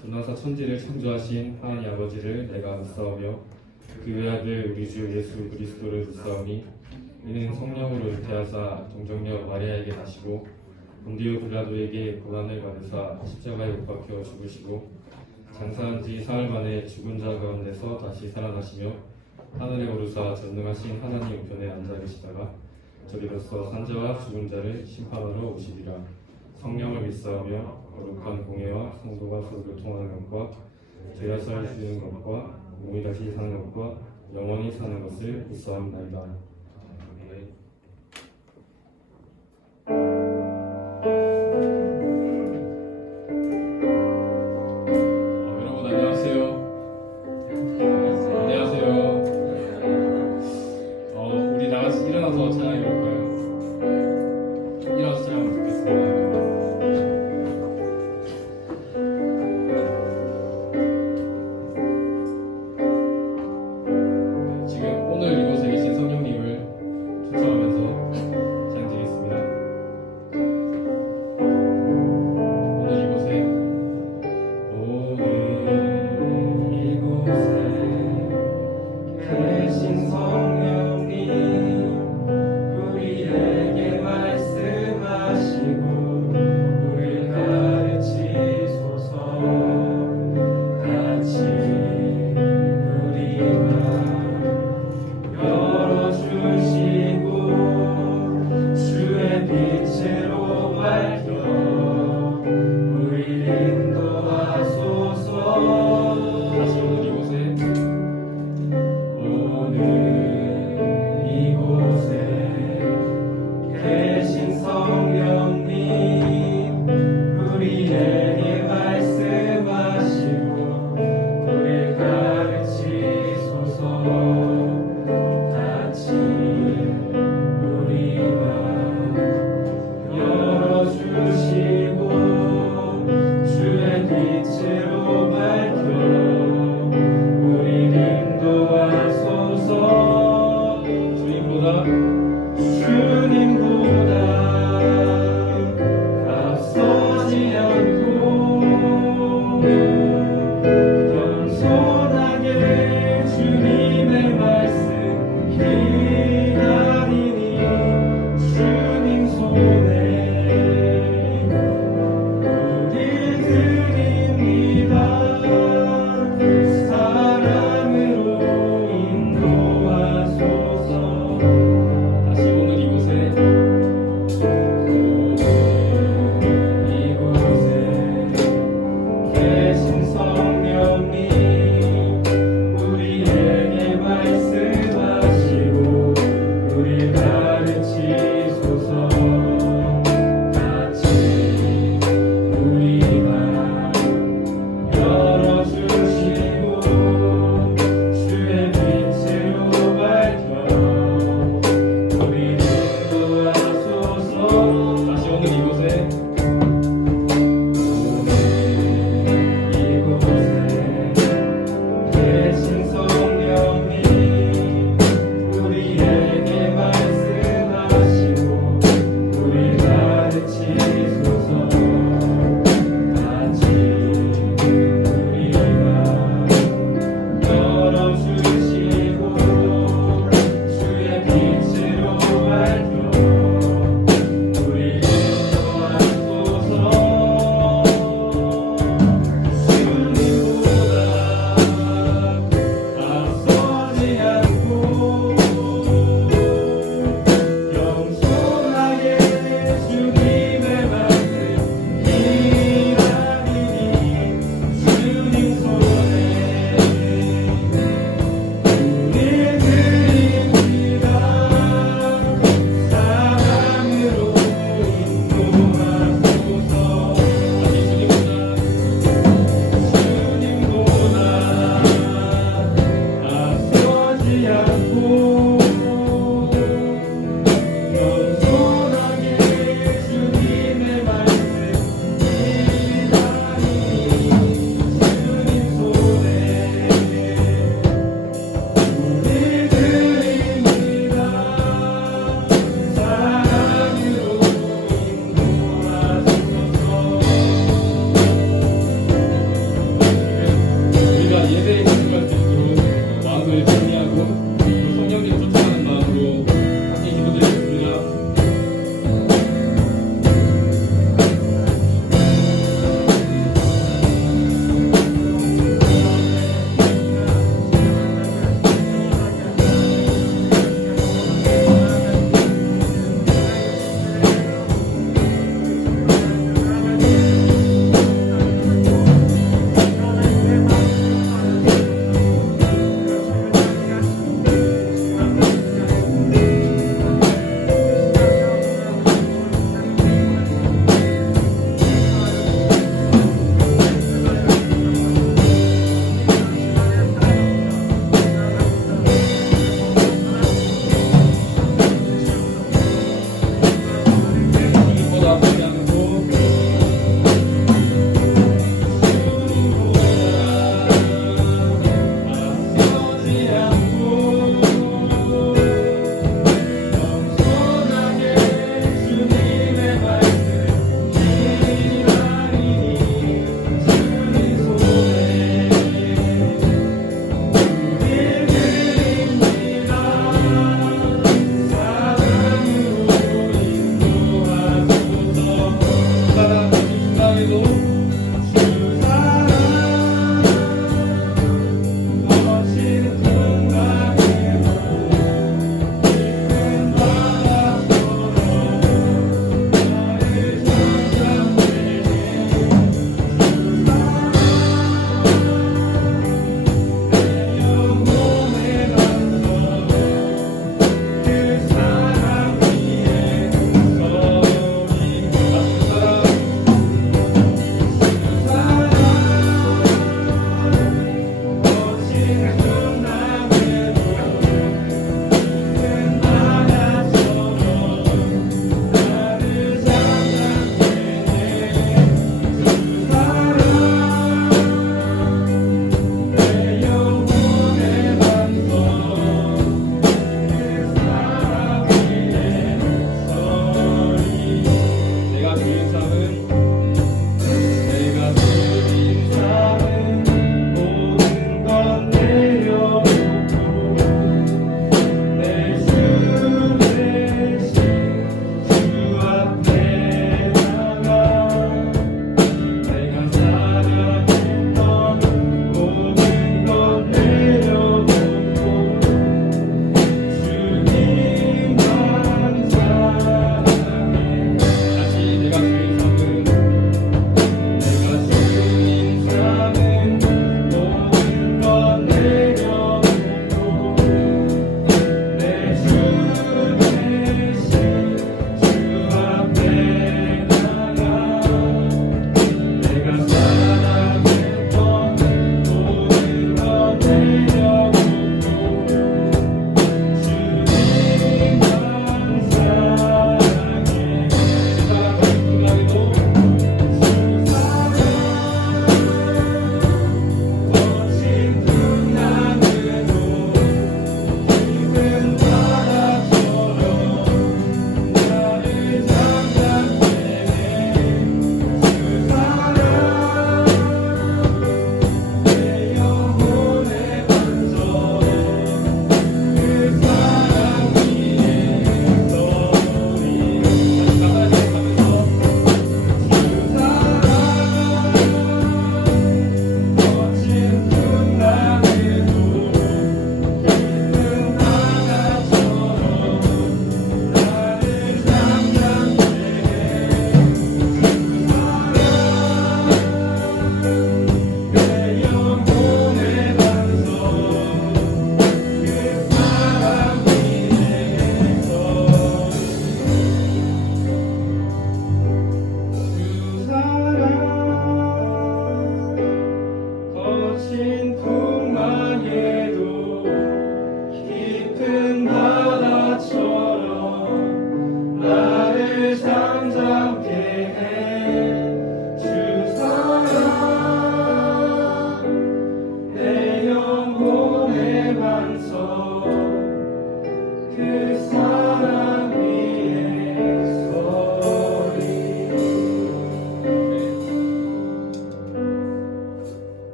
전능하사 천지를 창조하신 하나님 아버지를 내가 믿사오며 그 외아들 우리 주 예수 그리스도를 믿사오니 이는 성령으로 잉태하사 동정녀 마리아에게 나시고 본디오 빌라도에게 고난을 받으사 십자가에 못 박혀 죽으시고 장사한 지 사흘 만에 죽은 자 가운데서 다시 살아나시며 하늘에 오르사 전능하신 하나님 우편에 앉아 계시다가 저리로서 산자와 죽은 자를 심판하러 오시리라. 성령을 믿사오며 거룩한 공예와 성도가 서로 교통하는 것과 죄사를 주는 것과 몸이 다시 사는 것과 영원히 사는 것을 믿사옵나이다. 여러분 안녕하세요. 안녕하세요. 우리 다 같이 일어나서 찬양해 볼까요? 일어나서 찬양하면 좋겠습니다. 지금 오늘 이곳에 계신 성령님을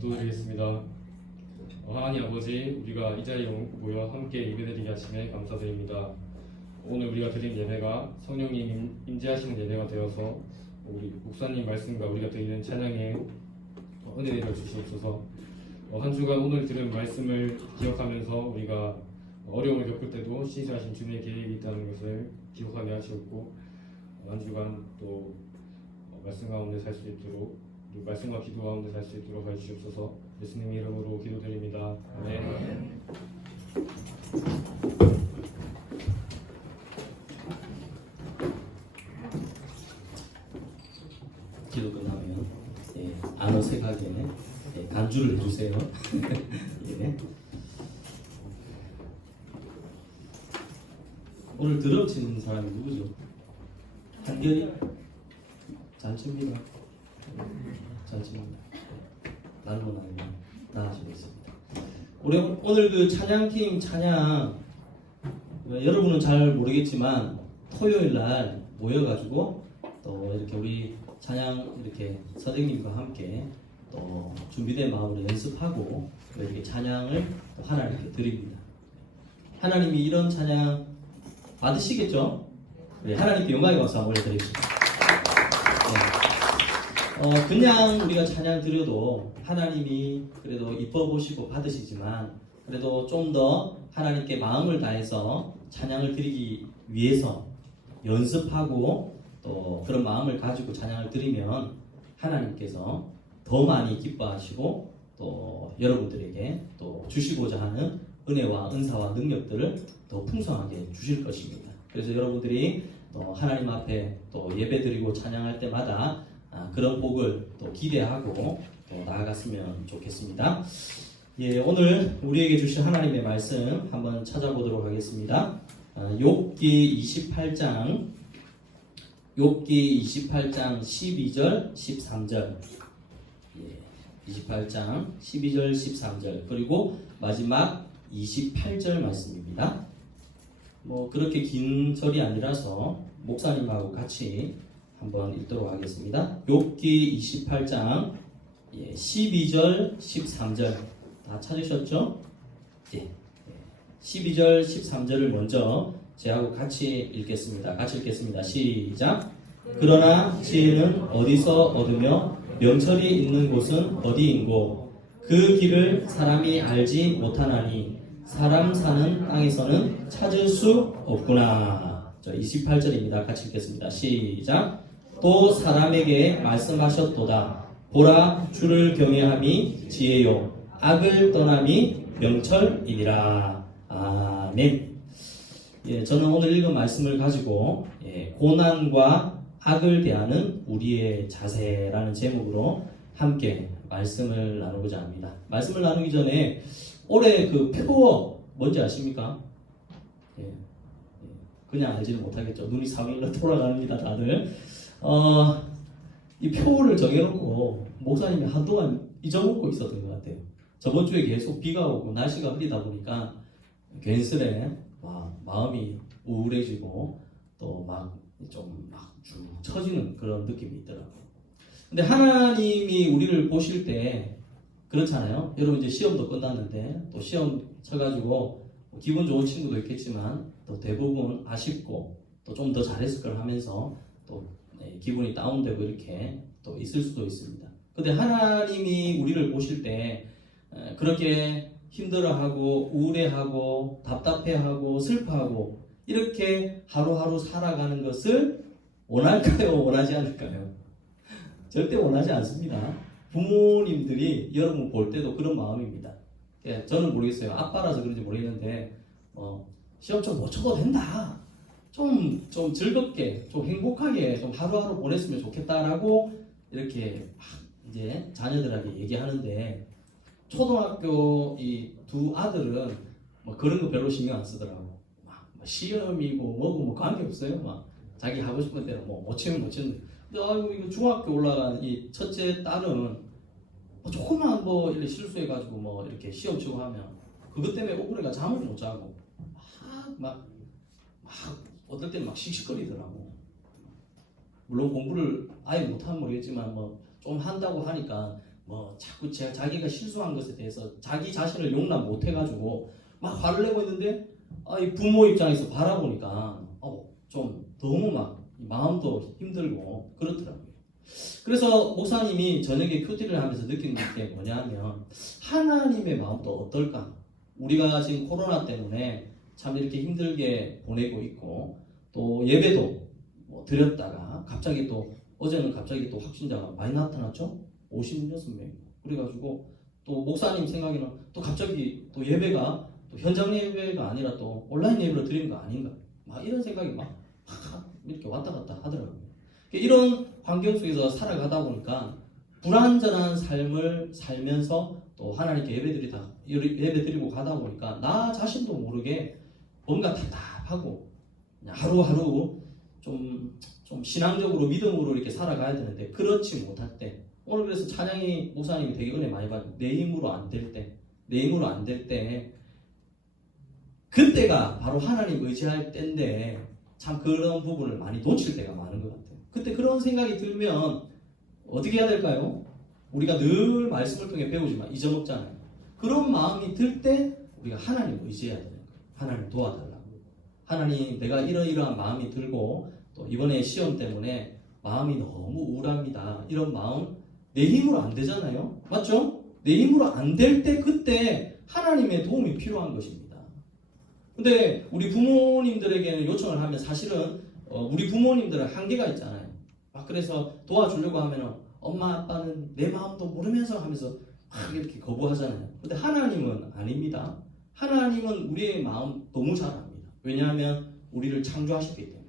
기도드리겠습니다. 하나님 아버지, 우리가 이 자리에 모여 함께 예배드리게 하심에 감사드립니다. 오늘 우리가 드린 예배가 성령님 임재하시는 예배가 되어서 우리 목사님 말씀과 우리가 드리는 찬양에 은혜를 주시옵소서. 한 주간 오늘 들은 말씀을 기억하면서 우리가 어려움을 겪을 때도 신실하신 주님의 계획이 있다는 것을 기억하게 하시옵고, 한 주간 또 말씀 가운데 살 수 있도록, 말씀과 기도 가운데 살 수 있도록 해주시옵소서. 예수님 이름으로 기도드립니다. 아멘. 기도 끝나면 안 어색하게 간주를 해주세요. 예. 오늘 드럼 치는 사람이 누구죠? 한결이? 잘 칩니다. 잘 칩니다. 날로 나아지고 있습니다. 우리 오늘 그 찬양팀 찬양 여러분은 잘 모르겠지만 토요일 날 모여가지고 또 이렇게 우리 찬양 이렇게 선생님과 함께 또 준비된 마음으로 연습하고 이렇게 찬양을 또 하나님께 드립니다. 하나님이 이런 찬양 받으시겠죠? 네, 하나님께 영광의 박수 한번 올려드립시다. 네. 그냥 우리가 찬양 드려도 하나님이 그래도 이뻐 보시고 받으시지만 그래도 좀 더 하나님께 마음을 다해서 찬양을 드리기 위해서 연습하고 또 그런 마음을 가지고 찬양을 드리면 하나님께서 더 많이 기뻐하시고 또 여러분들에게 또 주시고자 하는 은혜와 은사와 능력들을 더 풍성하게 주실 것입니다. 그래서 여러분들이 또 하나님 앞에 또 예배드리고 찬양할 때마다 그런 복을 또 기대하고 또 나아갔으면 좋겠습니다. 예, 오늘 우리에게 주신 하나님의 말씀 한번 찾아보도록 하겠습니다. 욥기 28장 12절 13절 28장 12절 13절 그리고 마지막 28절 말씀입니다. 뭐 그렇게 긴 절이 아니라서 목사님하고 같이 한번 읽도록 하겠습니다. 욥기 28장 12절 13절 다 찾으셨죠? 예. 12절 13절을 먼저 제하고 같이 읽겠습니다. 같이 읽겠습니다. 시작. 그러나 지혜는 어디서 얻으며 명철이 있는 곳은 어디인고 그 길을 사람이 알지 못하나니 사람 사는 땅에서는 찾을 수 없구나. 28절입니다. 같이 읽겠습니다. 시작. 또 사람에게 말씀하셨도다. 보라, 주를 경외함이 지혜요 악을 떠남이 명철이니라. 아멘. 예, 저는 오늘 읽은 말씀을 가지고 고난과 악을 대하는 우리의 자세라는 제목으로 함께 말씀을 나누고자 합니다. 말씀을 나누기 전에 올해 그 표어 뭔지 아십니까? 그냥 알지는 못하겠죠. 눈이 3일로 돌아갑니다, 다들. 이 표를 정해놓고 목사님이 한동안 잊어먹고 있었던 것 같아요. 저번 주에 계속 비가 오고 날씨가 흐리다 보니까 괜스레 마음이 우울해지고 또 막 쭉 처지는 그런 느낌이 있더라고요. 근데 하나님이 우리를 보실 때 그렇잖아요. 여러분 이제 시험도 끝났는데 또 시험 쳐가지고 기분 좋은 친구도 있겠지만 또 대부분 아쉽고 또 좀 더 잘했을 걸 하면서 또 기분이 다운되고 이렇게 또 있을 수도 있습니다. 근데 하나님이 우리를 보실 때 그렇게 힘들어하고 우울해하고 답답해하고 슬퍼하고 이렇게 하루하루 살아가는 것을 원할까요? 원하지 않을까요? 절대 원하지 않습니다. 부모님들이 여러분 볼 때도 그런 마음입니다. 저는 모르겠어요. 아빠라서 그런지 모르겠는데 시험 좀 못 쳐도 된다. 좀 즐겁게, 좀 행복하게 좀 하루하루 보냈으면 좋겠다라고 이렇게 막 이제 자녀들에게 얘기하는데 초등학교 이 두 아들은 뭐 그런 거 별로 신경 안 쓰더라고. 막 시험이고 뭐고 뭐 관계 없어요. 막 자기 하고 싶은 대로 뭐 못 치면 못 치는. 근데 이거 중학교 올라간 이 첫째 딸은 조금만 뭐 이렇게 실수해가지고 뭐 이렇게 시험 치고 하면 그것 때문에 오그레가 잠을 못 자고 막 어떨 때는 막 씩씩거리더라고. 물론 공부를 아예 못하면 모르겠지만 뭐 좀 한다고 하니까 뭐 자꾸 자기가 실수한 것에 대해서 자기 자신을 용납 못 해가지고 막 화를 내고 있는데 이 부모 입장에서 바라보니까 좀 너무 막 마음도 힘들고 그렇더라고요. 그래서 목사님이 저녁에 큐티를 하면서 느낀 게 뭐냐면 하나님의 마음도 어떨까? 우리가 지금 코로나 때문에 참 이렇게 힘들게 보내고 있고 또 예배도 뭐 드렸다가 갑자기 또 어제는 갑자기 또 확진자가 많이 나타났죠? 56명. 그래가지고 또 목사님 생각에는 또 갑자기 또 예배가 또 현장 예배가 아니라 또 온라인 예배를 드리는 거 아닌가? 막 이런 생각이 막 이렇게 왔다 갔다 하더라고요. 이런 환경 속에서 살아가다 보니까 불완전한 삶을 살면서 또 하나님께 예배드리고 가다 보니까 나 자신도 모르게 뭔가 답답하고 하루하루 좀 좀 신앙적으로 믿음으로 이렇게 살아가야 되는데 그렇지 못할 때 오늘 그래서 찬양이 목사님이 되게 은혜 많이 받는 내 힘으로 안 될 때, 내 힘으로 안 될 때 그때가 바로 하나님 의지할 때인데 참 그런 부분을 많이 놓칠 때가 많은 것 같아요. 그때 그런 생각이 들면 어떻게 해야 될까요? 우리가 늘 말씀을 통해 배우지만 잊어먹잖아요. 그런 마음이 들 때 우리가 하나님 의지해야 되는 거예요. 하나님 도와달라고. 하나님 내가 이러이러한 마음이 들고 또 이번에 시험 때문에 마음이 너무 우울합니다. 이런 마음 내 힘으로 안 되잖아요. 맞죠? 내 힘으로 안 될 때 그때 하나님의 도움이 필요한 것입니다. 근데 우리 부모님들에게는 요청을 하면 사실은 우리 부모님들은 한계가 있잖아요. 막 그래서 도와주려고 하면 엄마 아빠는 내 마음도 모르면서 하면서 막 이렇게 거부하잖아요. 근데 하나님은 아닙니다. 하나님은 우리의 마음 너무 잘 압니다. 왜냐하면 우리를 창조하셨기 때문에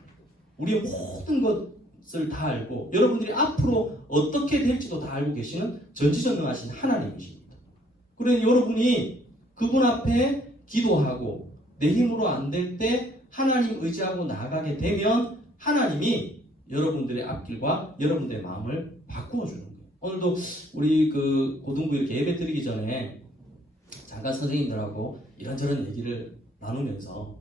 우리의 모든 것을 다 알고 여러분들이 앞으로 어떻게 될지도 다 알고 계시는 전지전능하신 하나님이십니다. 그래서 여러분이 그분 앞에 기도하고 내 힘으로 안 될 때 하나님 의지하고 나아가게 되면 하나님이 여러분들의 앞길과 여러분들의 마음을 바꾸어 주는 거예요. 오늘도 우리 그 고등부 이렇게 예배 드리기 전에 잠깐 선생님들하고 이런저런 얘기를 나누면서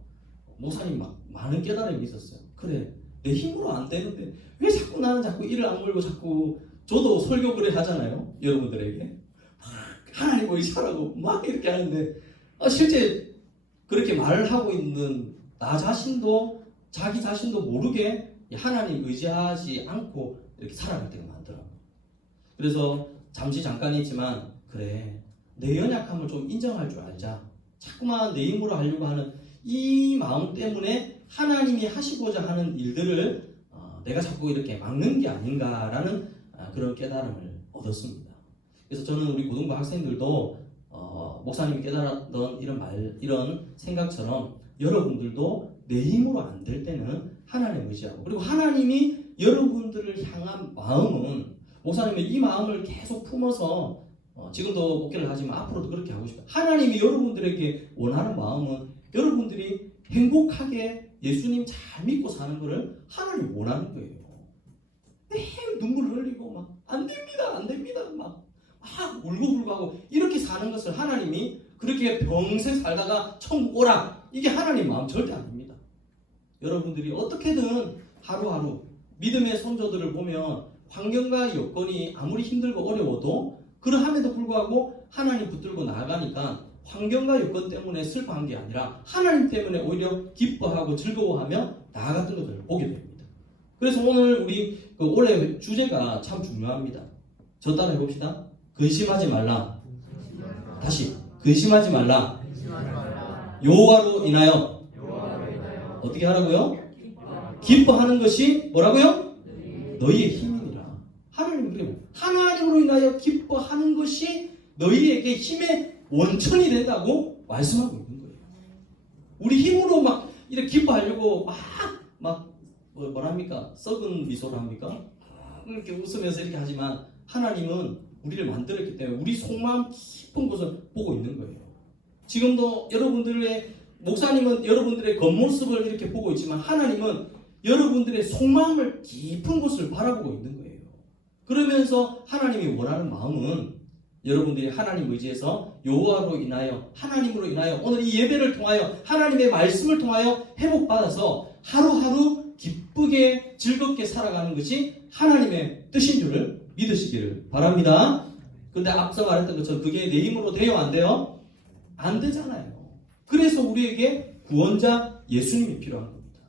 목사님 막 많은 깨달음이 있었어요. 그래, 내 힘으로 안 되는데 왜 자꾸 나는 자꾸 이를 악물고 자꾸 저도 설교 그래 하잖아요. 여러분들에게 하나님 의지하라고 막 이렇게 하는데 실제 그렇게 말을 하고 있는 나 자신도 자기 자신도 모르게 하나님 의지하지 않고 이렇게 살아갈 때가 많더라고요. 그래서 잠깐이지만 그래 내 연약함을 좀 인정할 줄 알자. 자꾸만 내 힘으로 하려고 하는 이 마음 때문에 하나님이 하시고자 하는 일들을 내가 자꾸 이렇게 막는 게 아닌가라는 그런 깨달음을 얻었습니다. 그래서 저는 우리 고등부 학생들도 목사님이 깨달았던 이런 생각처럼 여러분들도 내 힘으로 안 될 때는 하나님 의지하고 그리고 하나님이 여러분들을 향한 마음은 목사님의 이 마음을 계속 품어서 지금도 목회를 하지만 앞으로도 그렇게 하고 싶어요. 하나님이 여러분들에게 원하는 마음은 여러분들이 행복하게 예수님 잘 믿고 사는 것을 하나님이 원하는 거예요. 매일 눈물 흘리고 막 안 됩니다 막 울고불고 하고 이렇게 사는 것을 하나님이 그렇게 평생 살다가 천국 오라 이게 하나님 마음 절대 아닙니다. 여러분들이 어떻게든 하루하루 믿음의 성도들을 보면 환경과 여건이 아무리 힘들고 어려워도 그러함에도 불구하고 하나님 붙들고 나아가니까 환경과 여건 때문에 슬퍼한 게 아니라 하나님 때문에 오히려 기뻐하고 즐거워하며 나아갔던 것을 보게 됩니다. 그래서 오늘 우리 올해 주제가 참 중요합니다. 저 따라 해봅시다. 근심하지 말라. 다시 근심하지 말라. 여호와로 인하여 어떻게 하라고요? 기뻐하는 것이 뭐라고요? 너희의 힘이니라. 하나님으로 인하여 기뻐하는 것이 너희에게 힘의 원천이 된다고 말씀하고 있는 거예요. 우리 힘으로 막 이렇게 기뻐하려고 뭐랍니까? 썩은 미소를 합니까? 이렇게 웃으면서 이렇게 하지만 하나님은 우리를 만들었기 때문에 우리 속마음 깊은 곳을 보고 있는 거예요. 지금도 여러분들의 목사님은 여러분들의 겉모습을 이렇게 보고 있지만 하나님은 여러분들의 속마음을 깊은 곳을 바라보고 있는 거예요. 그러면서 하나님이 원하는 마음은 여러분들이 하나님 의지해서 여호와로 인하여 하나님으로 인하여 오늘 이 예배를 통하여 하나님의 말씀을 통하여 회복받아서 하루하루 기쁘게 즐겁게 살아가는 것이 하나님의 뜻인 줄을 믿으시기를 바랍니다. 근데 앞서 말했던 것처럼 그게 내 힘으로 돼요? 안 돼요? 안 되잖아요. 그래서 우리에게 구원자 예수님이 필요한 겁니다.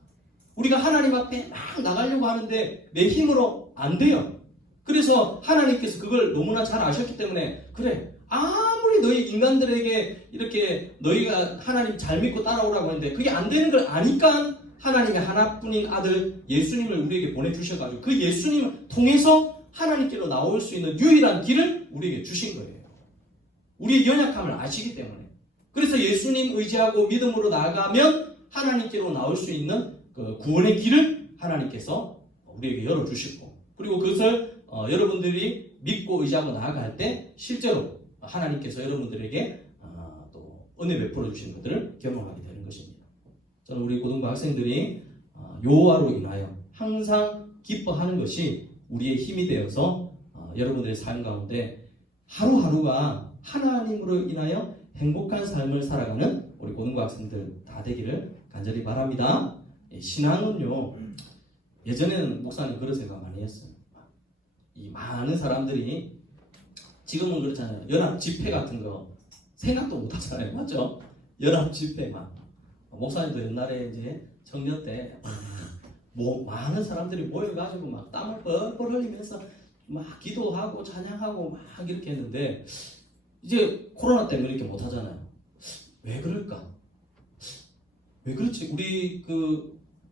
우리가 하나님 앞에 막 나가려고 하는데 내 힘으로 안 돼요. 그래서 하나님께서 그걸 너무나 잘 아셨기 때문에 그래 아무리 너희 인간들에게 이렇게 너희가 하나님 잘 믿고 따라오라고 하는데 그게 안 되는 걸 아니까 하나님의 하나뿐인 아들 예수님을 우리에게 보내주셔가지고 그 예수님을 통해서 하나님께로 나올 수 있는 유일한 길을 우리에게 주신 거예요. 우리의 연약함을 아시기 때문에. 그래서 예수님 의지하고 믿음으로 나아가면 하나님께로 나올 수 있는 그 구원의 길을 하나님께서 우리에게 열어주시고 그리고 그것을 여러분들이 믿고 의지하고 나아갈 때 실제로 하나님께서 여러분들에게 또 은혜 베풀어 주시는 것들을 경험하게 되는 것입니다. 저는 우리 고등부 학생들이 여호와로 인하여 항상 기뻐하는 것이 우리의 힘이 되어서 여러분들의 삶 가운데 하루하루가 하나님으로 인하여 행복한 삶을 살아가는 우리 고등부 학생들 다 되기를 간절히 바랍니다. 신앙은요, 예전에는 목사님 그런 생각 많이 했어요. 이 많은 사람들이 지금은 그렇잖아요. 연합 집회 같은 거 생각도 못 하잖아요. 맞죠? 연합 집회만. 목사님도 옛날에 이제 청년 때 뭐 많은 사람들이 모여가지고 막 땀을 뻘뻘 흘리면서 막 기도하고 찬양하고 막 이렇게 했는데 이제 코로나 때문에 이렇게 못 하잖아요. 왜 그럴까? 왜 그렇지? 우리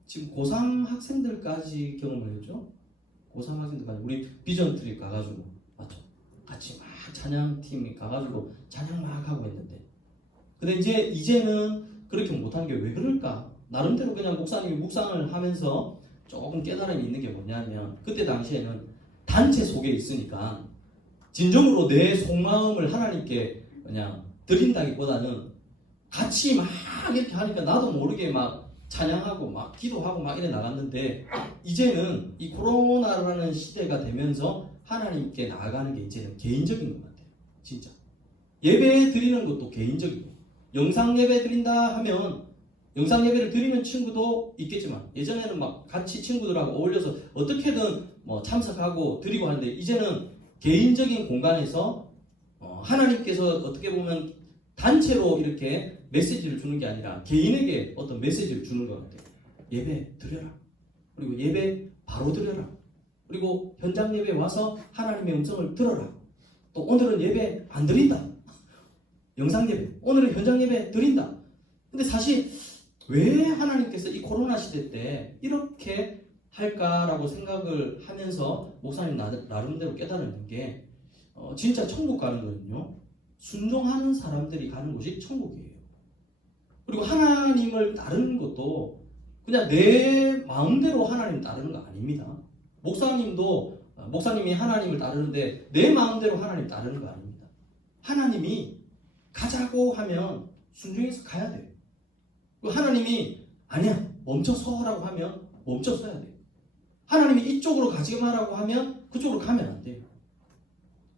지금 고3 학생들까지 경험을 했죠? 고3 학생들까지 우리 비전 트립 가가지고 맞죠? 같이 막 찬양팀이 가가지고 찬양 막 하고 했는데 근데 이제는 그렇게 못하는 게 왜 그럴까? 나름대로 그냥 목사님이 묵상을 하면서 조금 깨달음이 있는 게 뭐냐면 그때 당시에는 단체 속에 있으니까 진정으로 내 속마음을 하나님께 그냥 드린다기보다는 같이 막 이렇게 하니까 나도 모르게 막 찬양하고 막 기도하고 막 이래 나갔는데 이제는 이 코로나라는 시대가 되면서 하나님께 나아가는 게 이제는 개인적인 것 같아요. 진짜 예배 드리는 것도 개인적이고 영상 예배 드린다 하면 영상 예배를 드리는 친구도 있겠지만 예전에는 막 같이 친구들하고 어울려서 어떻게든 뭐 참석하고 드리고 하는데 이제는 개인적인 공간에서 하나님께서 어떻게 보면 단체로 이렇게 메시지를 주는 게 아니라 개인에게 어떤 메시지를 주는 것 같아요. 예배 드려라. 그리고 예배 바로 드려라. 그리고 현장 예배 와서 하나님의 음성을 들어라. 또 오늘은 예배 안 드린다. 영상 예배. 오늘은 현장 예배 드린다. 근데 사실 왜 하나님께서 이 코로나 시대 때 이렇게 할까라고 생각을 하면서 목사님 나름대로 깨달은 게 진짜 천국 가는 거는요. 순종하는 사람들이 가는 곳이 천국이에요. 그리고 하나님을 따르는 것도 그냥 내 마음대로 하나님 따르는 거 아닙니다. 목사님이 하나님을 따르는데 내 마음대로 하나님 따르는 거 아닙니다. 하나님이 가자고 하면 순종해서 가야 돼요. 하나님이 아니야 멈춰 서라고 하면 멈춰 서야 돼요. 하나님이 이쪽으로 가지 마라고 하면 그쪽으로 가면 안 돼요.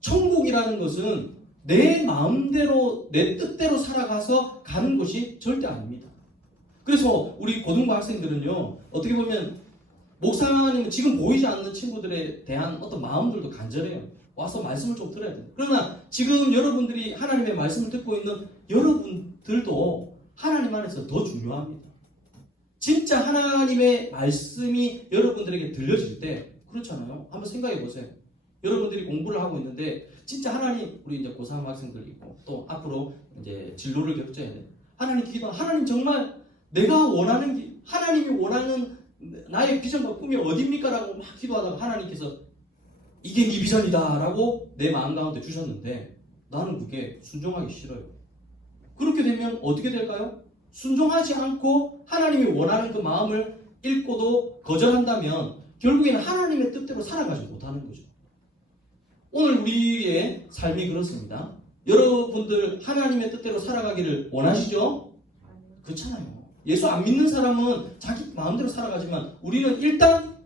천국이라는 것은 내 마음대로 내 뜻대로 살아가서 가는 것이 절대 아닙니다. 그래서 우리 고등부 학생들은요 어떻게 보면 목사님은 지금 보이지 않는 친구들에 대한 어떤 마음들도 간절해요. 와서 말씀을 좀 들어야 돼요. 그러나 지금 여러분들이 하나님의 말씀을 듣고 있는 여러분들도 하나님 안에서 더 중요합니다. 진짜 하나님의 말씀이 여러분들에게 들려질 때 그렇잖아요. 한번 생각해 보세요. 여러분들이 공부를 하고 있는데 진짜 하나님 우리 이제 고3 학생들 있고 또 앞으로 이제 진로를 겹쳐야 돼. 하나님 기도 하나님 정말 내가 원하는 게 하나님이 원하는 나의 비전과 꿈이 어디입니까라고 막 기도하다가 하나님께서 이게 네 비전이다라고 내 마음 가운데 주셨는데 나는 그게 순종하기 싫어요. 그렇게 되면 어떻게 될까요? 순종하지 않고 하나님이 원하는 그 마음을 읽고도 거절한다면 결국에는 하나님의 뜻대로 살아가지 못하는 거죠. 오늘 우리의 삶이 그렇습니다. 여러분들 하나님의 뜻대로 살아가기를 원하시죠? 그렇잖아요. 예수 안 믿는 사람은 자기 마음대로 살아가지만 우리는 일단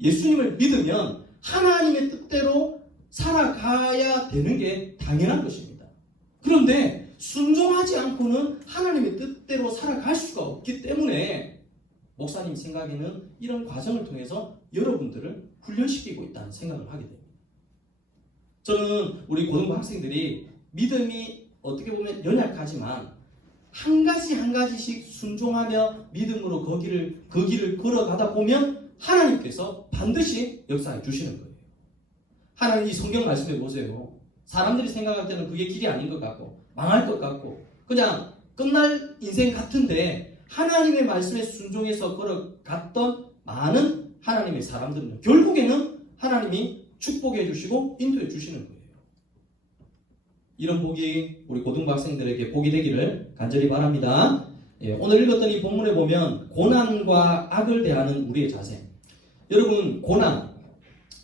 예수님을 믿으면 하나님의 뜻대로 살아가야 되는 게 당연한 것입니다. 그런데 순종하지 않고는 하나님의 뜻대로 살아갈 수가 없기 때문에 목사님 생각에는 이런 과정을 통해서 여러분들을 훈련시키고 있다는 생각을 하게 됩니다. 저는 우리 고등부 학생들이 믿음이 어떻게 보면 연약하지만 한 가지씩 순종하며 믿음으로 그 길을 걸어가다 보면 하나님께서 반드시 역사해 주시는 거예요. 하나님 이 성경 말씀해 보세요. 사람들이 생각할 때는 그게 길이 아닌 것 같고 망할 것 같고 그냥 끝날 인생 같은데 하나님의 말씀에 순종해서 걸어갔던 많은 하나님의 사람들은 결국에는 하나님이 축복해 주시고 인도해 주시는 거예요. 이런 복이 우리 고등부 학생들에게 복이 되기를 간절히 바랍니다. 오늘 읽었던 이 본문에 보면 고난과 악을 대하는 우리의 자세. 여러분 고난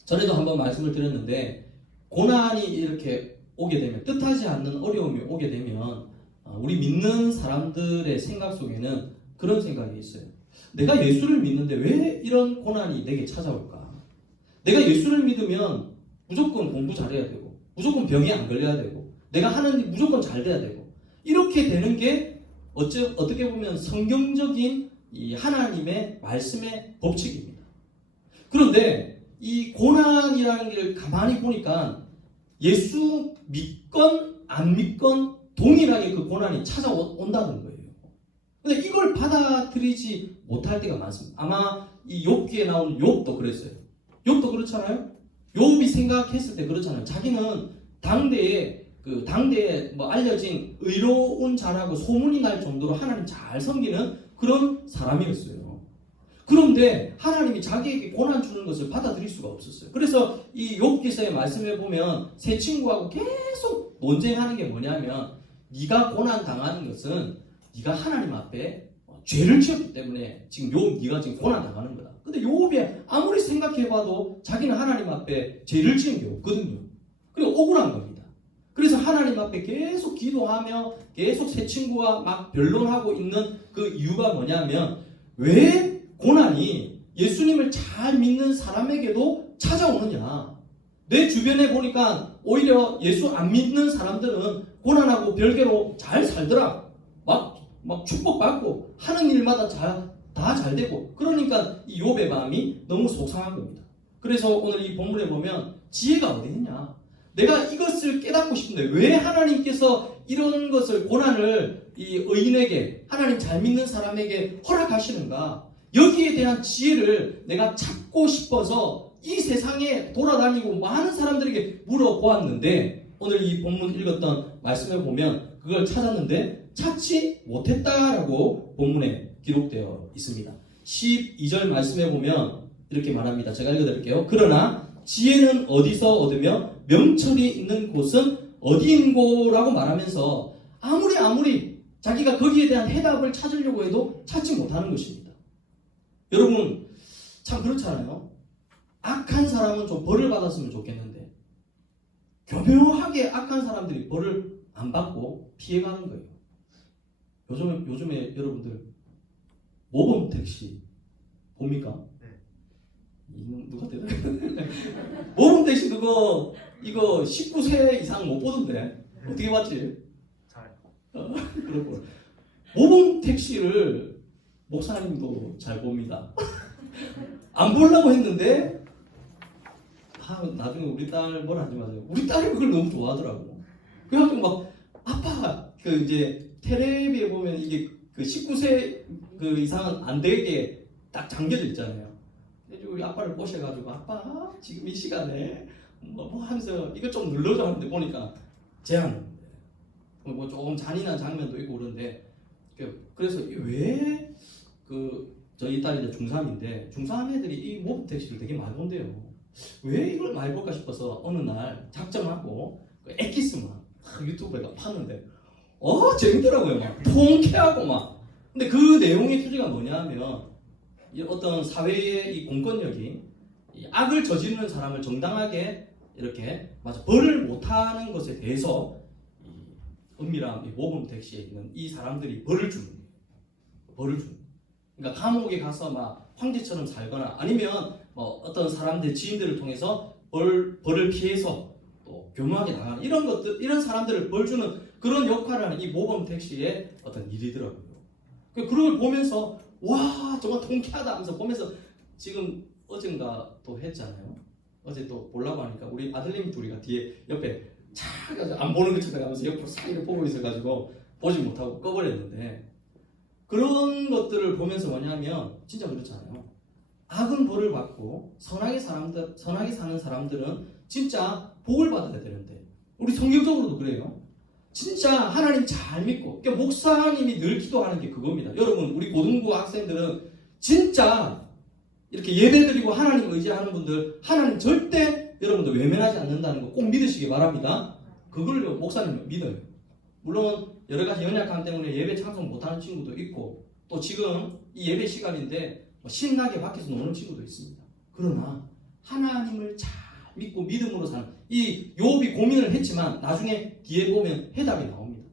전에도 한번 말씀을 드렸는데 고난이 이렇게 오게 되면 뜻하지 않는 어려움이 오게 되면 우리 믿는 사람들의 생각 속에는 그런 생각이 있어요. 내가 예수를 믿는데 왜 이런 고난이 내게 찾아올까? 내가 예수를 믿으면 무조건 공부 잘해야 되고 무조건 병에 안 걸려야 되고 내가 하는 일 무조건 잘 돼야 되고 이렇게 되는 게 어떻게 보면 성경적인 이 하나님의 말씀의 법칙입니다. 그런데 이 고난이라는 걸 가만히 보니까 예수 믿건 안 믿건 동일하게 그 고난이 찾아온다는 거예요. 근데 이걸 받아들이지 못할 때가 많습니다. 아마 이 욥기에 나온 욥도 그랬어요. 욥도 그렇잖아요. 욥이 생각했을 때 그렇잖아요. 자기는 당대에 뭐 알려진 의로운 자라고 소문이 날 정도로 하나님 잘 섬기는 그런 사람이었어요. 그런데 하나님이 자기에게 고난 주는 것을 받아들일 수가 없었어요. 그래서 이 욥기서의 말씀에 보면 세 친구하고 계속 논쟁하는 게 뭐냐면 네가 고난 당하는 것은 네가 하나님 앞에 죄를 지었기 때문에 지금 욥 네가 지금 고난 당하는 거다. 근데 욥이 아무리 생각해봐도 자기는 하나님 앞에 죄를 지은 게 없거든요. 그리고 억울한 겁니다. 그래서 하나님 앞에 계속 기도하며 계속 새 친구와 막 변론하고 있는 그 이유가 뭐냐면 왜 고난이 예수님을 잘 믿는 사람에게도 찾아오느냐. 내 주변에 보니까 오히려 예수 안 믿는 사람들은 고난하고 별개로 잘 살더라. 막 축복받고 하는 일마다 다 잘 되고 그러니까 이 욥의 마음이 너무 속상한 겁니다. 그래서 오늘 이 본문에 보면 지혜가 어디 있냐. 내가 이것을 깨닫고 싶은데 왜 하나님께서 이런 것을 고난을 이 의인에게 하나님 잘 믿는 사람에게 허락하시는가. 여기에 대한 지혜를 내가 찾고 싶어서 이 세상에 돌아다니고 많은 사람들에게 물어보았는데 오늘 이 본문 읽었던 말씀을 보면 그걸 찾았는데 찾지 못했다라고 본문에 기록되어 있습니다. 12절 말씀에 보면 이렇게 말합니다. 제가 읽어드릴게요. 그러나 지혜는 어디서 얻으며 명철이 있는 곳은 어디인고라고 말하면서 아무리 자기가 거기에 대한 해답을 찾으려고 해도 찾지 못하는 것입니다. 여러분 참 그렇잖아요. 악한 사람은 좀 벌을 받았으면 좋겠는데 교묘하게 악한 사람들이 벌을 안 받고 피해가는 거예요. 요즘에 여러분들 모범 택시 봅니까? 네. 누가 대답해? 모범 택시 이거 19세 이상 못 보던데 어떻게 봤지? 잘. 그렇고 모범 택시를 목사님도 잘 봅니다. 안 보려고 했는데 나중에 우리 딸 뭘 하지 마세요. 우리 딸이 그걸 너무 좋아하더라고. 그래가지고 막 아빠 이제 텔레비에 보면 이게 19세 이상은 안 되게 딱 잠겨져 있잖아요. 그래서 우리 아빠를 꼬셔가지고 아빠 지금 이 시간에 뭐 하면서 이거 좀 눌러줘 하는데 보니까 제한 뭐 조금 잔인한 장면도 있고 그런데 그래서 왜 저희 딸이 이제 중3인데 중3 애들이 이 모범 택시를 되게 많이 본대요. 왜 이걸 많이 볼까 싶어서 어느 날 작정하고 엑기스만 유튜브에다 파는데 재밌더라고요. 막 통쾌하고 막. 근데 그 내용의 주제가 뭐냐면 어떤 사회의 이 공권력이 이 악을 저지르는 사람을 정당하게 이렇게 벌을 못하는 것에 대해서 이 은밀한 이 모범 택시에 있는 이 사람들이 벌을 주는 거예요. 벌을 주는. 그러니까 감옥에 가서 막 황제처럼 살거나 아니면 뭐 어떤 사람들 지인들을 통해서 벌을 피해서 또 교묘하게 당하는 이런 것들 이런 사람들을 벌 주는 그런 역할을 하는 이 모범 택시의 어떤 일이더라고요. 그걸 보면서 와 정말 통쾌하다 하면서 보면서 지금 어젠가 또 했잖아요. 어제 또 보려고 하니까 우리 아들님 둘이가 뒤에 옆에 착 안 보는 것처럼 가면서 옆으로 사이를 보고 있어가지고 보지 못하고 꺼버렸는데 그런 것들을 보면서 뭐냐면 진짜 그렇잖아요. 악은 벌을 받고 선하게 사는 사람들은 진짜 복을 받아야 되는데 우리 성경적으로도 그래요. 진짜 하나님 잘 믿고 그러니까 목사님이 늘 기도하는 게 그겁니다. 여러분 우리 고등부 학생들은 진짜 이렇게 예배드리고 하나님 의지하는 분들 하나님 절대 여러분들 외면하지 않는다는 거 꼭 믿으시기 바랍니다. 그걸 목사님은 믿어요. 물론 여러 가지 연약함 때문에 예배 참석 못하는 친구도 있고 또 지금 이 예배 시간인데 신나게 밖에서 노는 친구도 있습니다. 그러나 하나님을 잘 믿고 믿음으로 사는 이 욥이 고민을 했지만 나중에 뒤에 보면 해답이 나옵니다.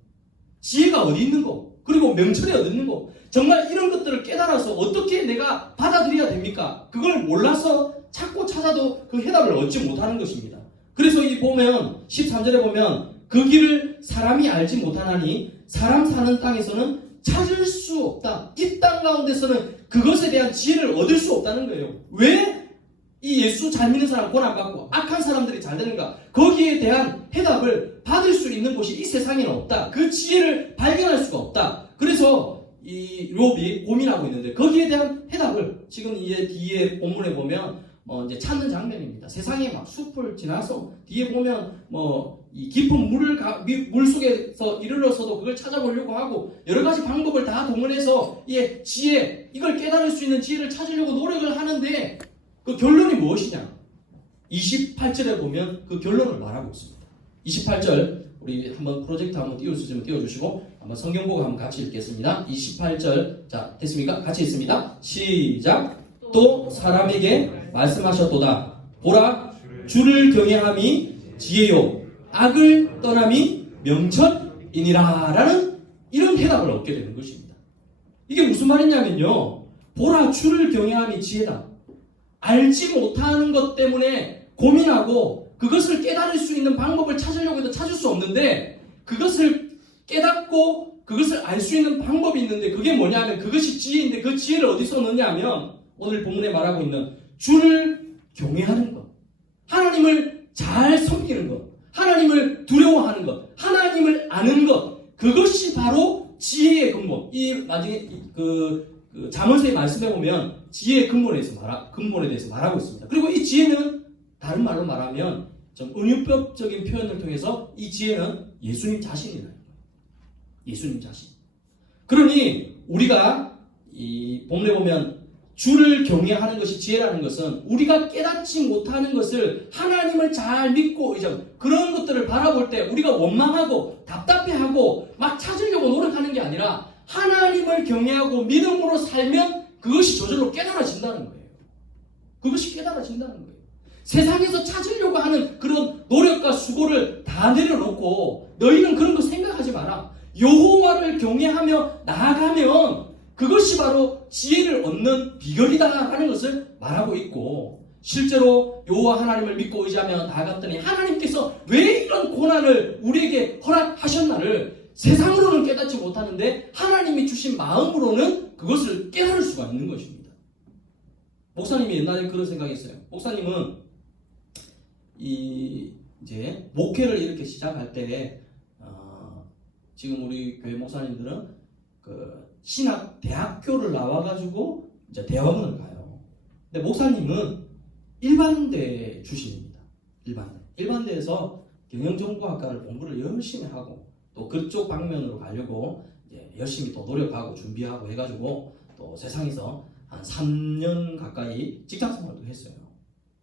지혜가 어디 있는 거 그리고 명철이 어디 있는 거 정말 이런 것들을 깨달아서 어떻게 내가 받아들여야 됩니까? 그걸 몰라서 찾고 찾아도 그 해답을 얻지 못하는 것입니다. 그래서 이 보면 13절에 보면 그 길을 사람이 알지 못하나니 사람 사는 땅에서는 찾을 수 없다. 이 땅 가운데서는 그것에 대한 지혜를 얻을 수 없다는 거예요. 왜 이 예수 잘 믿는 사람 고난받고 악한 사람들이 잘 되는가? 거기에 대한 해답을 받을 수 있는 곳이 이 세상에는 없다. 그 지혜를 발견할 수가 없다. 그래서 이 욥이 고민하고 있는데 거기에 대한 해답을 지금 이제 뒤에 본문에 보면 이제 찾는 장면입니다. 세상에 막 숲을 지나서 뒤에 보면 이 깊은 물 속에서 이르러서도 그걸 찾아보려고 하고 여러 가지 방법을 다 동원해서 이 지혜, 이걸 깨달을 수 있는 지혜를 찾으려고 노력을 하는데 그 결론이 무엇이냐? 28절에 보면 그 결론을 말하고 있습니다. 28절 우리 한번 프로젝트 한번 띄워주시면 띄워주시고 한번 성경보고 한번 같이 읽겠습니다. 28절 자 됐습니까? 같이 읽습니다. 시작. 또 사람에게 말씀하셨도다. 보라, 주를 경외함이 지혜요 악을 떠남이 명철이니라 라는 이런 대답을 얻게 되는 것입니다. 이게 무슨 말이냐면요, 보라, 주를 경외함이 지혜다. 알지 못하는 것 때문에 고민하고 그것을 깨달을 수 있는 방법을 찾으려고 해도 찾을 수 없는데 그것을 깨닫고 그것을 알 수 있는 방법이 있는데 그게 뭐냐면 그것이 지혜인데 그 지혜를 어디서 넣냐면 오늘 본문에 말하고 있는 주를 경외하는 것, 하나님을 잘 섬기는 것, 하나님을 두려워하는 것, 하나님을 아는 것, 그것이 바로 지혜의 근본. 이 나중에 잠언서의 말씀에 보면 지혜의 근본에 대해서 말하고 있습니다. 그리고 이 지혜는 다른 말로 말하면 좀 은유법적인 표현을 통해서 이 지혜는 예수님 자신이라는 거예요. 예수님 자신. 그러니 우리가 이 본문에 보면 주를 경외하는 것이 지혜라는 것은 우리가 깨닫지 못하는 것을 하나님을 잘 믿고 이제 그런 것들을 바라볼 때 우리가 원망하고 답답해하고 막 찾으려고 노력하는 게 아니라 하나님을 경외하고 믿음으로 살면 그것이 저절로 깨달아진다는 거예요. 그것이 깨달아진다는 거예요. 세상에서 찾으려고 하는 그런 노력과 수고를 다 내려놓고 너희는 그런 거 생각하지 마라. 여호와를 경외하며 나아가면 그것이 바로 지혜를 얻는 비결이다라는 것을 말하고 있고, 실제로 여호와 하나님을 믿고 의지하며 나아갔더니 하나님께서 왜 이런 고난을 우리에게 허락하셨나를 세상으로는 깨닫지 못하는데 하나님이 주신 마음으로는 그것을 깨달을 수가 있는 것입니다. 목사님이 옛날에 그런 생각했어요. 목사님은 이제 목회를 이렇게 시작할 때 지금 우리 교회 목사님들은 신학 대학교를 나와가지고 이제 대학원을 가요. 근데 목사님은 일반대 출신입니다. 일반대에서 경영정보학과를 공부를 열심히 하고 또 그쪽 방면으로 가려고 이제 열심히 또 노력하고 준비하고 해가지고 또 세상에서 한 3년 가까이 직장 생활도 했어요.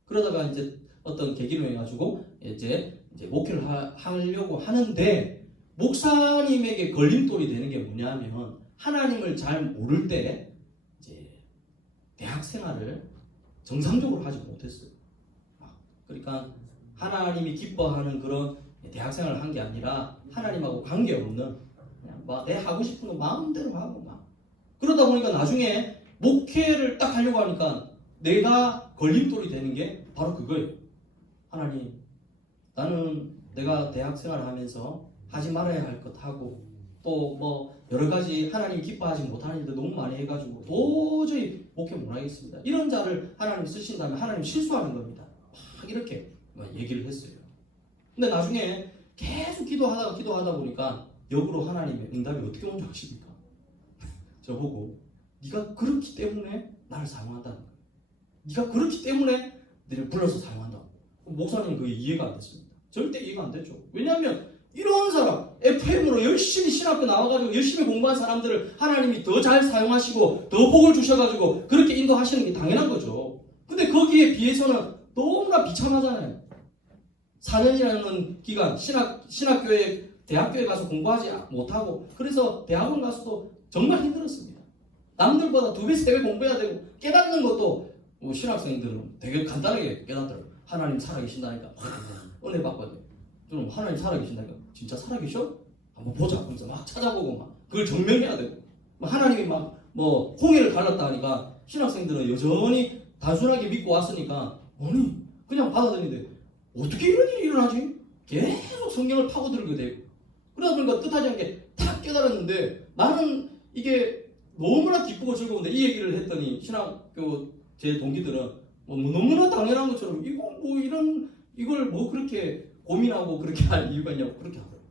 그러다가 이제 어떤 계기로 해가지고 이제 목회를 하려고 하는데 목사님에게 걸림돌이 되는 게 뭐냐면 하나님을 잘 모를 때 이제 대학 생활을 정상적으로 하지 못했어요. 그러니까 하나님이 기뻐하는 그런 대학 생활을 한 게 아니라 하나님하고 관계없는 그냥 막 내 하고 싶은 거 마음대로 하고 막 그러다 보니까 나중에 목회를 딱 하려고 하니까 내가 걸림돌이 되는 게 바로 그거예요. 하나님, 나는 내가 대학 생활을 하면서 하지 말아야 할 것 하고 또 뭐 여러 가지 하나님 기뻐하지 못하는 일도 너무 많이 해가지고 도저히 목회 못하겠습니다. 이런 자를 하나님 쓰신다면 하나님 실수하는 겁니다. 막 이렇게 얘기를 했어요. 근데 나중에 계속 기도하다 보니까 역으로 하나님의 응답이 어떻게 온 줄 아십니까? 저보고 네가 그렇기 때문에 나를 사용한다는 거예요. 네가 그렇기 때문에 너를 불러서 사용한다고. 목사님 그게 이해가 안 됐습니다. 절대 이해가 안 됐죠. 왜냐하면 이런 사람, FM으로 열심히 신학교 나와가지고 열심히 공부한 사람들을 하나님이 더 잘 사용하시고 더 복을 주셔가지고 그렇게 인도하시는 게 당연한 거죠. 근데 거기에 비해서는 너무나 비참하잖아요. 4년이라는 기간 신학교에 대학교에 가서 공부하지 못하고 그래서 대학원 가서도 정말 힘들었습니다. 남들보다 2배, 3배 공부해야 되고 깨닫는 것도 신학생들은 되게 간단하게 깨닫더라고요. 하나님 살아계신다니까 은혜 받거든요. 좀 하나님 살아계신다니까 진짜 살아계셔? 한번 보자. 그래서 막 찾아보고 막 그걸 증명해야 되고 하나님이 막 홍해를 갈랐다 하니까 신학생들은 여전히 단순하게 믿고 왔으니까 아니 그냥 받아들이는데 어떻게 이런 일이 일어나지? 계속 성경을 파고들게 되고 그러다 보니까 뜻하지 않게 탁 깨달았는데 나는 이게 너무나 기쁘고 즐거운데 이 얘기를 했더니 신학교 제 동기들은 뭐 너무나 당연한 것처럼 이걸 뭐 그렇게 고민하고 그렇게 할 이유가 있냐고 그렇게 하더라고요.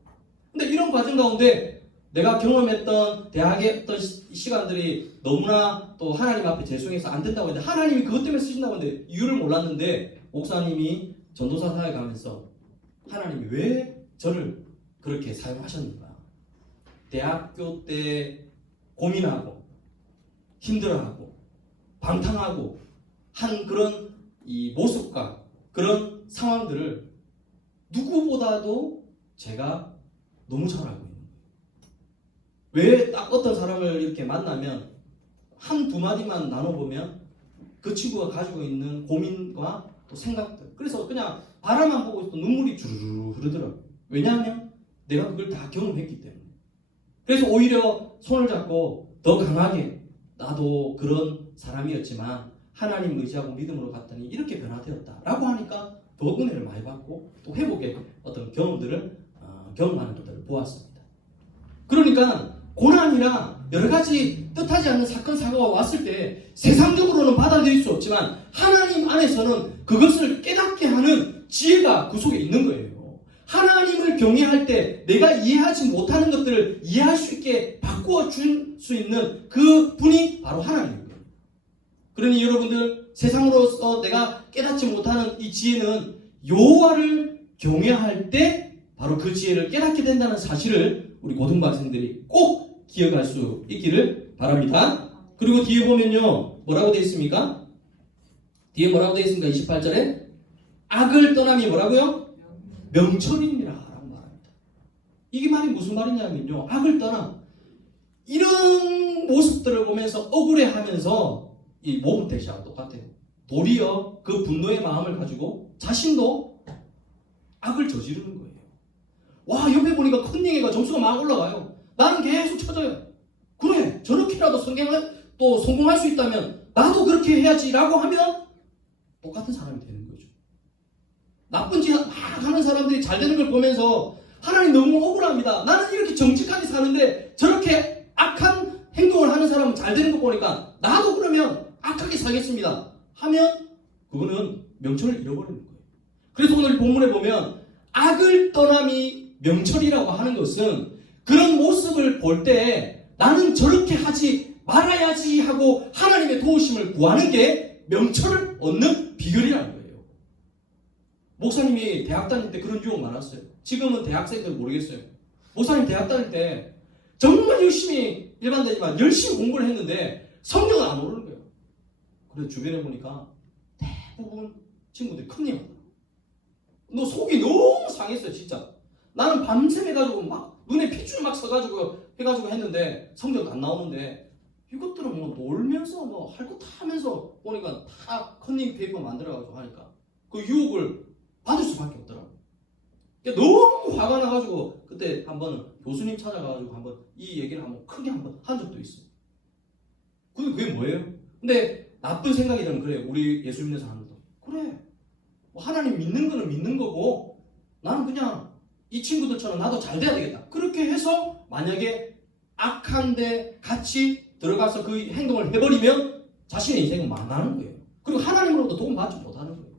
근데 이런 과정 가운데 내가 경험했던 대학의 어떤 시간들이 너무나 또 하나님 앞에 죄송해서 안 된다고 했는데 하나님이 그것 때문에 쓰신다고 했는데 이유를 몰랐는데 목사님이 전도사 사회 가면서 하나님이 왜 저를 그렇게 사용하셨는가. 대학교 때 고민하고 힘들어하고 방탕하고 한 그런 이 모습과 그런 상황들을 누구보다도 제가 너무 잘 알고 있는 거예요. 왜 딱 어떤 사람을 이렇게 만나면 한두 마디만 나눠보면 그 친구가 가지고 있는 고민과 또 생각들 그래서 그냥 바라만 보고 있어도 눈물이 주르르 흐르더라고요. 왜냐하면 내가 그걸 다 경험했기 때문에. 그래서 오히려 손을 잡고 더 강하게 나도 그런 사람이었지만 하나님 의지하고 믿음으로 갔더니 이렇게 변화되었다라고 하니까 더 은혜를 많이 받고 또 회복의 어떤 경험들을 경험하는 것들을 보았습니다. 그러니까 고난이나 여러 가지 뜻하지 않는 사건 사고가 왔을 때 세상적으로는 받아들일 수 없지만 하나님 안에서는 그것을 깨닫게 하는 지혜가 그 속에 있는 거예요. 하나님을 경외할 때 내가 이해하지 못하는 것들을 이해할 수 있게 바꾸어 줄 수 있는 그 분이 바로 하나님입니다. 그러니 여러분들 세상으로서 내가 깨닫지 못하는 이 지혜는 여호와를 경외할 때 바로 그 지혜를 깨닫게 된다는 사실을 우리 고등학생들이 꼭 기억할 수 있기를 바랍니다. 그리고 뒤에 보면요 뭐라고 되어 있습니까? 뒤에 뭐라고 되어 있습니까? 28절에 악을 떠남이 뭐라고요? 명철이니라 라고 말합니다. 이게 말이 무슨 말이냐면요 악을 떠나 이런 모습들을 보면서 억울해하면서 이 모범택시하고 똑같아요. 도리어 그 분노의 마음을 가지고 자신도 악을 저지르는 거예요. 와 옆에 보니까 큰 얘기가 점수가 막 올라가요. 나는 계속 쳐져요. 그래 저렇게라도 또 성공할 수 있다면 나도 그렇게 해야지 라고 하면 똑같은 사람이 되는 거죠. 나쁜 짓 막 하는 사람들이 잘 되는 걸 보면서 하나님 너무 억울합니다. 나는 이렇게 정직하게 사는데 저렇게 악한 행동을 하는 사람은 잘 되는 거 보니까 나도 그러면 악하게 살겠습니다 하면 그거는 명철을 잃어버리는 거예요. 그래서 오늘 본문에 보면 악을 떠남이 명철이라고 하는 것은 그런 모습을 볼 때 나는 저렇게 하지 말아야지 하고 하나님의 도우심을 구하는 게 명철을 얻는 비결이라는 거예요. 목사님이 대학 다닐 때 그런 유혹 많았어요. 지금은 대학생들 모르겠어요. 목사님 대학 다닐 때 정말 열심히 일반되지만 열심히 공부를 했는데 성적은 안 오르는 거예요. 그래서 주변에 보니까 대부분 친구들이 큰일 너 속이 너무 상했어요 진짜. 나는 밤샘 해가지고 막 눈에 핏줄 막 서가지고 해가지고 했는데 성적도 안 나오는데 이것들은 뭐 놀면서 뭐 할 거 다 하면서 보니까 다 컨닝 페이퍼 만들어가지고 하니까 그 유혹을 받을 수밖에 없더라고요. 그러니까 너무 화가 나가지고 그때 한번 교수님 찾아가가지고 한번 이 얘기를 한번 크게 한번 한 적도 있어요. 그게 뭐예요? 근데 나쁜 생각이 들면 그래요. 우리 예수 믿는 사람들도 그래 뭐 하나님 믿는 거는 믿는 거고 나는 그냥 이 친구들처럼 나도 잘 돼야 되겠다. 그렇게 해서 만약에 악한데 같이 들어가서 그 행동을 해버리면 자신의 인생은 망하는 거예요. 그리고 하나님으로부터 도움 받지 못하는 거예요.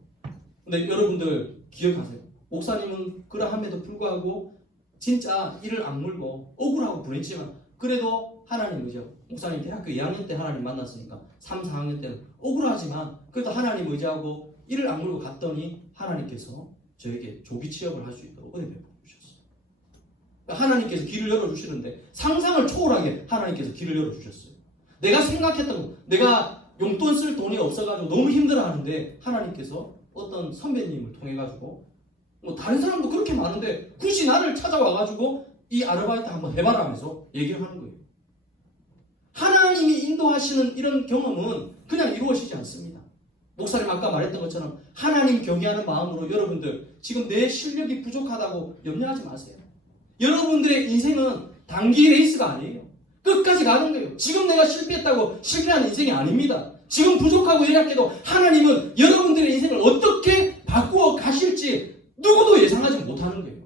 근데 여러분들 기억하세요. 목사님은 그러함에도 불구하고 진짜 이를 악물고 억울하고 불했지만 그래도 하나님 의지하고 목사님 대학교 2학년 때 하나님 만났으니까 3, 4학년 때는 억울하지만 그래도 하나님 의지하고 이를 악물고 갔더니 하나님께서 저에게 조기 취업을 할 수 있도록 은혜 베풀어 주셨어요. 그러니까 하나님께서 길을 열어주시는데 상상을 초월하게 하나님께서 길을 열어주셨어요. 내가 생각했던 내가 용돈 쓸 돈이 없어가지고 너무 힘들어하는데 하나님께서 어떤 선배님을 통해가지고 뭐 다른 사람도 그렇게 많은데 굳이 나를 찾아와가지고 이 아르바이트 한번 해봐라 하면서 얘기를 하는 거예요. 하나님이 인도하시는 이런 경험은 그냥 이루어지지 않습니다. 목사님 아까 말했던 것처럼 하나님 경외하는 마음으로 여러분들 지금 내 실력이 부족하다고 염려하지 마세요. 여러분들의 인생은 단기 레이스가 아니에요. 끝까지 가는 거예요. 지금 내가 실패했다고 실패하는 인생이 아닙니다. 지금 부족하고 연약해도 하나님은 여러분들의 인생을 어떻게 바꾸어 가실지 누구도 예상하지 못하는 거예요.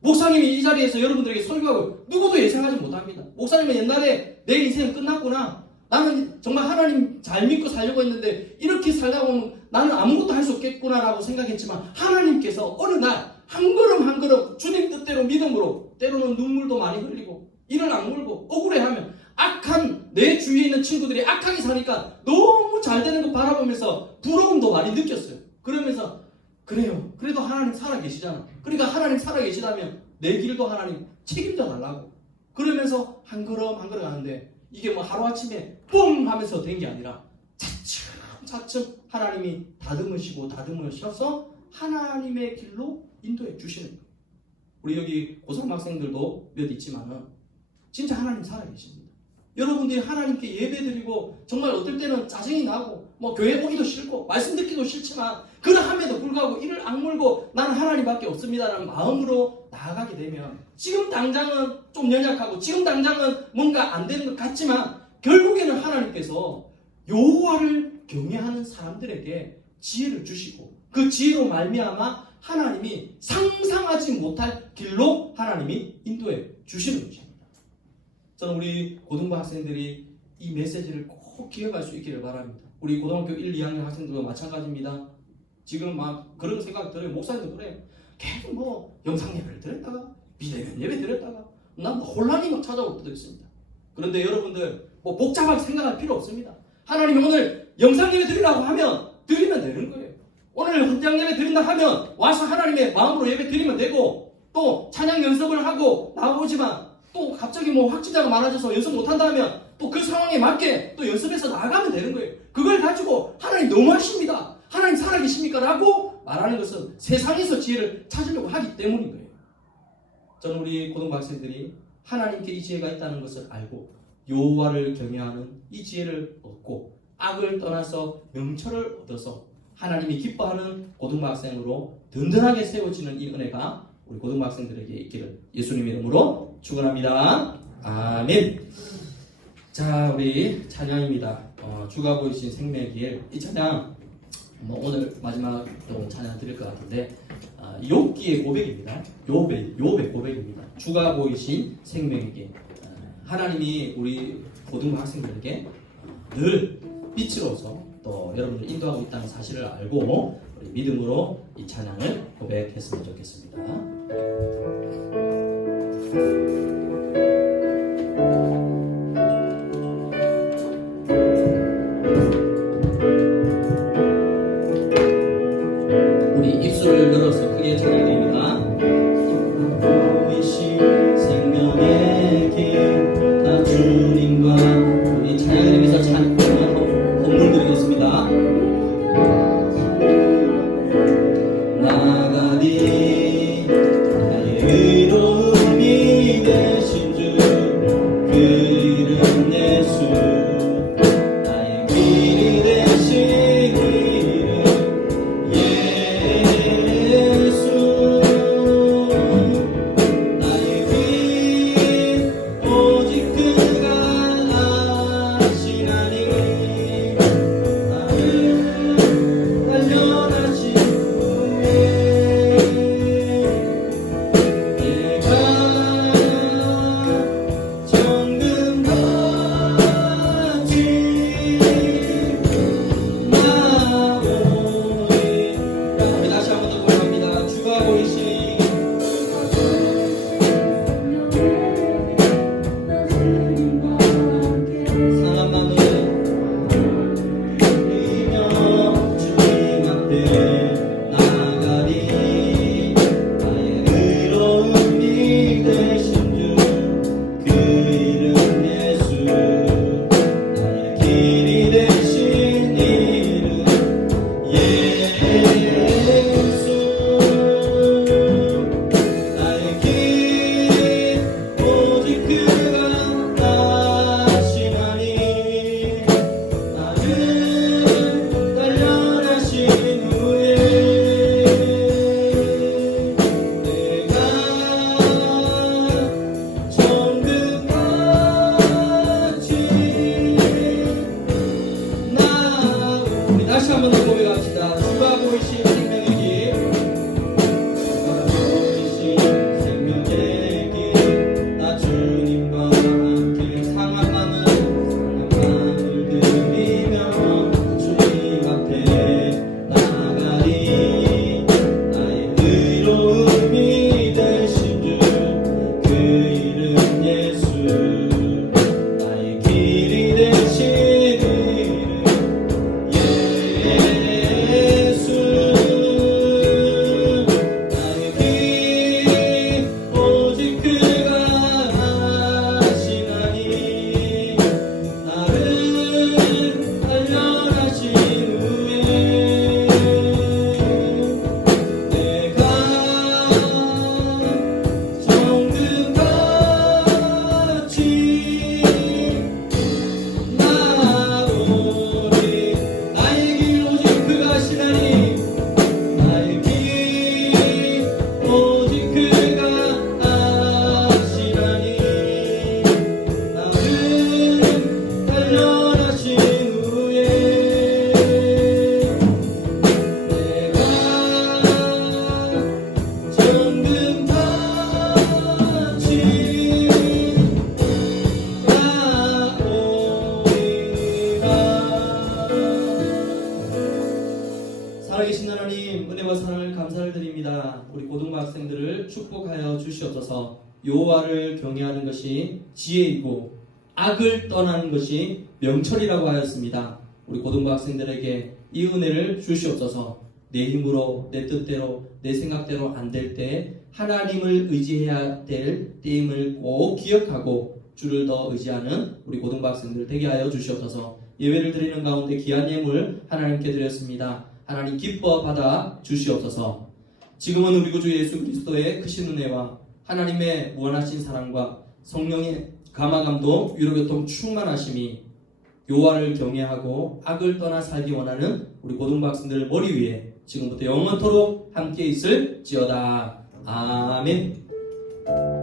목사님이 이 자리에서 여러분들에게 설교하고 누구도 예상하지 못합니다. 목사님은 옛날에 내 인생은 끝났구나. 나는 정말 하나님 잘 믿고 살려고 했는데 이렇게 살다 보면 나는 아무것도 할 수 없겠구나라고 생각했지만 하나님께서 어느 날 한 걸음 한 걸음 주님 뜻대로 믿음으로 때로는 눈물도 많이 흘리고 이를 악물고 억울해하면 악한 내 주위에 있는 친구들이 악하게 사니까 너무 잘 되는 거 바라보면서 부러움도 많이 느꼈어요. 그러면서 그래요. 그래도 하나님 살아계시잖아. 그러니까 하나님 살아계시다면 내 길도 하나님 책임져 달라고. 그러면서 한 걸음 한 걸음 가는데 이게 뭐 하루아침에 뽕 하면서 된 게 아니라 차츰 하나님이 다듬으셔서 하나님의 길로 인도해 주시는 거예요. 우리 여기 고삼학생들도 몇 있지만은 진짜 하나님 살아계십니다. 여러분들이 하나님께 예배드리고 정말 어떨 때는 짜증이 나고 뭐 교회 오기도 싫고 말씀 듣기도 싫지만 그러함에도 불구하고 이를 악물고 나는 하나님밖에 없습니다라는 마음으로 나아가게 되면 지금 당장은 좀 연약하고 지금 당장은 뭔가 안 되는 것 같지만 결국에는 하나님께서 여호와를 경외하는 사람들에게 지혜를 주시고 그 지혜로 말미암아 하나님이 상상하지 못할 길로 하나님이 인도해 주시는 것입니다. 저는 우리 고등부 학생들이 이 메시지를 꼭 기억할 수 있기를 바랍니다. 우리 고등학교 1, 2학년 학생들도 마찬가지입니다. 지금 막 그런 생각 들어요. 목사님도 그래요. 계속 뭐 영상 예배를 드렸다가 비대면 예배 드렸다가 난 뭐 혼란이 막 찾아올 때도 있습니다. 그런데 여러분들 뭐 복잡하게 생각할 필요 없습니다. 하나님이 오늘 영상 예배 드리라고 하면 드리면 되는 거예요. 오늘 헌장 예배 드린다 하면 와서 하나님의 마음으로 예배 드리면 되고 또 찬양 연습을 하고 나오지만 또 갑자기 뭐 확진자가 많아져서 연습 못한다 하면 또 그 상황에 맞게 또 연습해서 나가면 되는 거예요. 그걸 가지고 하나님 너무하십니다. 하나님 살아계십니까? 라고 말하는 것은 세상에서 지혜를 찾으려고 하기 때문인 거예요. 저는 우리 고등부 학생들이 하나님께 이 지혜가 있다는 것을 알고 여호와를 경외하는 이 지혜를 얻고 악을 떠나서 명철을 얻어서 하나님이 기뻐하는 고등부 학생으로 든든하게 세워지는 이 은혜가 우리 고등부 학생들에게 있기를 예수님의 이름으로 축원합니다. 아멘. 자, 우리 찬양입니다. 주가 보이신 생명의 길. 이 찬양 오늘 마지막으로 찬양 드릴 것 같은데 욥기의 고백입니다. 욥의 고백입니다. 주가 보이신 생명의 길. 하나님이 우리 고등부 학생들에게 늘 빛으로서 또 여러분을 인도하고 있다는 사실을 알고 우리 믿음으로 이 찬양을 고백했으면 좋겠습니다. 우리 입술을 열어서 크게 찬양드립니다. 보이신 생명의 길, 다 주님과 우리 찬양드리면서 선물 드리겠습니다. 나가리 나의 의로움이 되신 주, 그 이름 예수, 나의 길이 되신 이름 예수, 나의 길 오직 그가 아시나니 단련하신 후에 고등학생들을 축복하여 주시옵소서. 여호와를 경외하는 것이 지혜이고 악을 떠나는 것이 명철이라고 하였습니다. 우리 고등학생들에게 이 은혜를 주시옵소서. 내 힘으로, 내 뜻대로, 내 생각대로 안 될 때 하나님을 의지해야 될 때임을 꼭 기억하고 주를 더 의지하는 우리 고등학생들 되게 하여 주시옵소서. 예배를 드리는 가운데 귀한 예물 하나님께 드렸습니다. 하나님 기뻐 받아 주시옵소서. 지금은 우리 구주 예수 그리스도의 크신 은혜와 하나님의 무한하신 사랑과 성령의 감화감동 위로교통 충만하심이 여호와를 경외하고 악을 떠나 살기 원하는 우리 고등학생들 머리 위에 지금부터 영원토록 함께 있을지어다. 아멘.